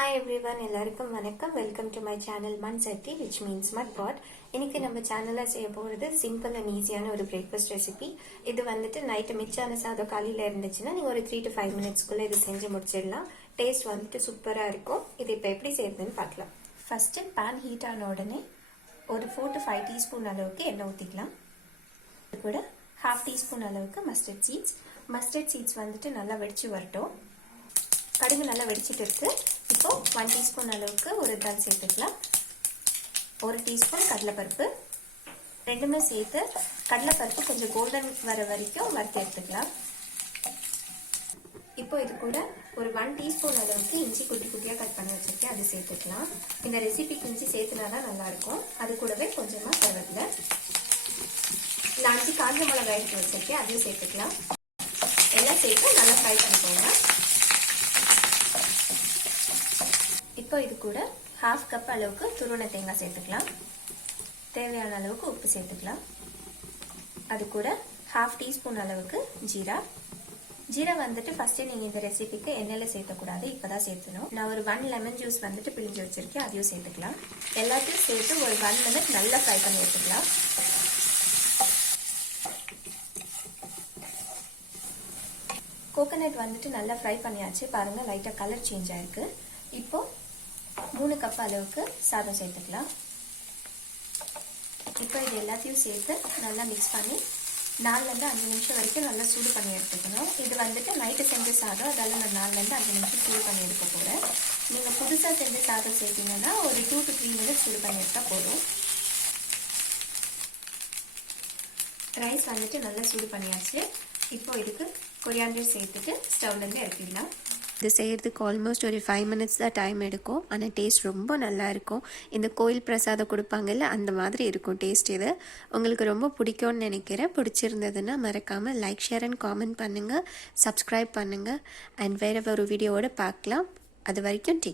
Hi everyone, எல்லாருக்கும் வணக்கம். Welcome to my channel மண் சட்டி which means mud pot. இன்னைக்கு நம்ம சேனல்ல செய்ய போறது சிம்பிள் அண்ட் ஈஸியான ஒரு பிரேக்ஃபாஸ்ட் ரெசிபி. இது வந்துட்டு நைட் மிச்சான சாதம் காலையில இருந்துச்சுன்னா நீங்க ஒரு 3 to 5 மினிட்ஸ்க்குள்ள இது செஞ்சு முடிச்சிடலாம். டேஸ்ட் வந்துட்டு சூப்பரா இருக்கும். இது இப்போ எப்படி செய்யறதுன்னு பார்க்கலாம். ஃபர்ஸ்ட் pan ஹீட் ஆன உடனே ஒரு 4 to 5 டீஸ்பூன் அளவுக்கு எண்ணெய் ஊத்திக்கலாம். இது கூட 1/2 டீஸ்பூன் அளவுக்கு மஸ்டர்ட் சீட்ஸ் வந்துட்டு நல்லா வெடிச்சு வரட்டும். கடுகு நல்லா வெடிச்சிட்டு இருக்கு. இப்போ 1 டீஸ்பூன் அளவுக்கு உருதல் சேர்த்துக்கலாம். 1 டீஸ்பூன் கடலைப்பருப்பு, ரெண்டுமே சேர்த்து கடலைப்பருப்பு கொஞ்சம் கோல்டன் வர வரைக்கும் வறுத்து எடுத்துக்கலாம். இப்போ இது கூட ஒரு 1 டீஸ்பூன் அளவுக்கு இஞ்சி குட்டி குட்டியா கட் பண்ணி வச்சிருக்கேன், அது சேர்த்துக்கலாம். இந்த ரெசிபிக்கு இஞ்சி சேர்த்துனாதான் நல்லா இருக்கும். அது கூடவே கொஞ்சமா கருவேப்பிலை, 5 காஞ்ச மிளகாய் எடுத்து வச்சிருக்கேன், அதையும் சேர்த்துக்கலாம். எல்லாம் சேர்த்து நல்லா ஃப்ரை பண்ணிக்கோங்க. இப்போ இது கூட 1/2 கப் அளவுக்கு துருவன தேங்காய் சேர்த்துக்கலாம். தேவையான அளவுக்கு உப்பு சேர்த்துக்கலாம். அது கூட 1/2 டீஸ்பூன் அளவுக்கு ஜீரா வந்துட்டு ஃபர்ஸ்ட் நீங்க இந்த ரெசிபிக்கு எண்ணெயில சேர்த்தக்கூடாது, இப்பதான் சேர்த்தணும். நான் ஒரு 1 லெமன் ஜூஸ் வந்துட்டு பிழிஞ்சு வச்சிருக்கேன், அதையும் சேர்த்துக்கலாம். எல்லாத்தையும் சேர்த்து ஒரு 1 மினிட் நல்லா ஃப்ரை பண்ணி எடுத்துக்கலாம். கோகனட் வந்துட்டு நல்லா ஃப்ரை பண்ணியாச்சு, பாருங்க லைட்டா கலர் சேஞ்ச் ஆயிருக்கு. இப்போ 3 கப் அளவுக்கு சாதம் சேர்த்துக்கலாம். இப்போ இது எல்லாத்தையும் சேர்த்து நல்லா மிக்ஸ் பண்ணி 4 to 5 நிமிஷம் வரைக்கும் நல்லா சூடு பண்ணி எடுத்துக்கணும். இது வந்துட்டு நைட்டு செஞ்ச சாதம், அதால நான் 4 to 5 நிமிஷம் சூடு பண்ணி எடுக்க போகிறேன். நீங்கள் புதுசாக செஞ்ச சாதம் சேர்த்தீங்கன்னா ஒரு 2 to 3 மினிட்ஸ் சூடு பண்ணி எடுத்தால் போதும். ரைஸ் வந்துட்டு நல்லா சூடு பண்ணியாச்சு. இப்போ இதுக்கு கொரியாண்டர் சேர்த்துட்டு ஸ்டவ்லேருந்து இறக்கிடலாம். இது செய்கிறதுக்கு ஆல்மோஸ்ட் ஒரு 5 மினிட்ஸ் தான் டைம் எடுக்கும், ஆனால் டேஸ்ட் ரொம்ப நல்லா இருக்கும். இந்த கோயில் பிரசாதம் கொடுப்பாங்கல்ல, அந்த மாதிரி இருக்கும் டேஸ்ட். இது உங்களுக்கு ரொம்ப பிடிக்கும்னு நினைக்கிறேன். பிடிச்சிருந்ததுன்னா மறக்காமல் லைக், ஷேர் அண்ட் காமெண்ட் பண்ணுங்கள், சப்ஸ்கிரைப் பண்ணுங்கள். அண்ட் வேறு ஒரு வீடியோவோட பார்க்கலாம். அது வரைக்கும் டேக்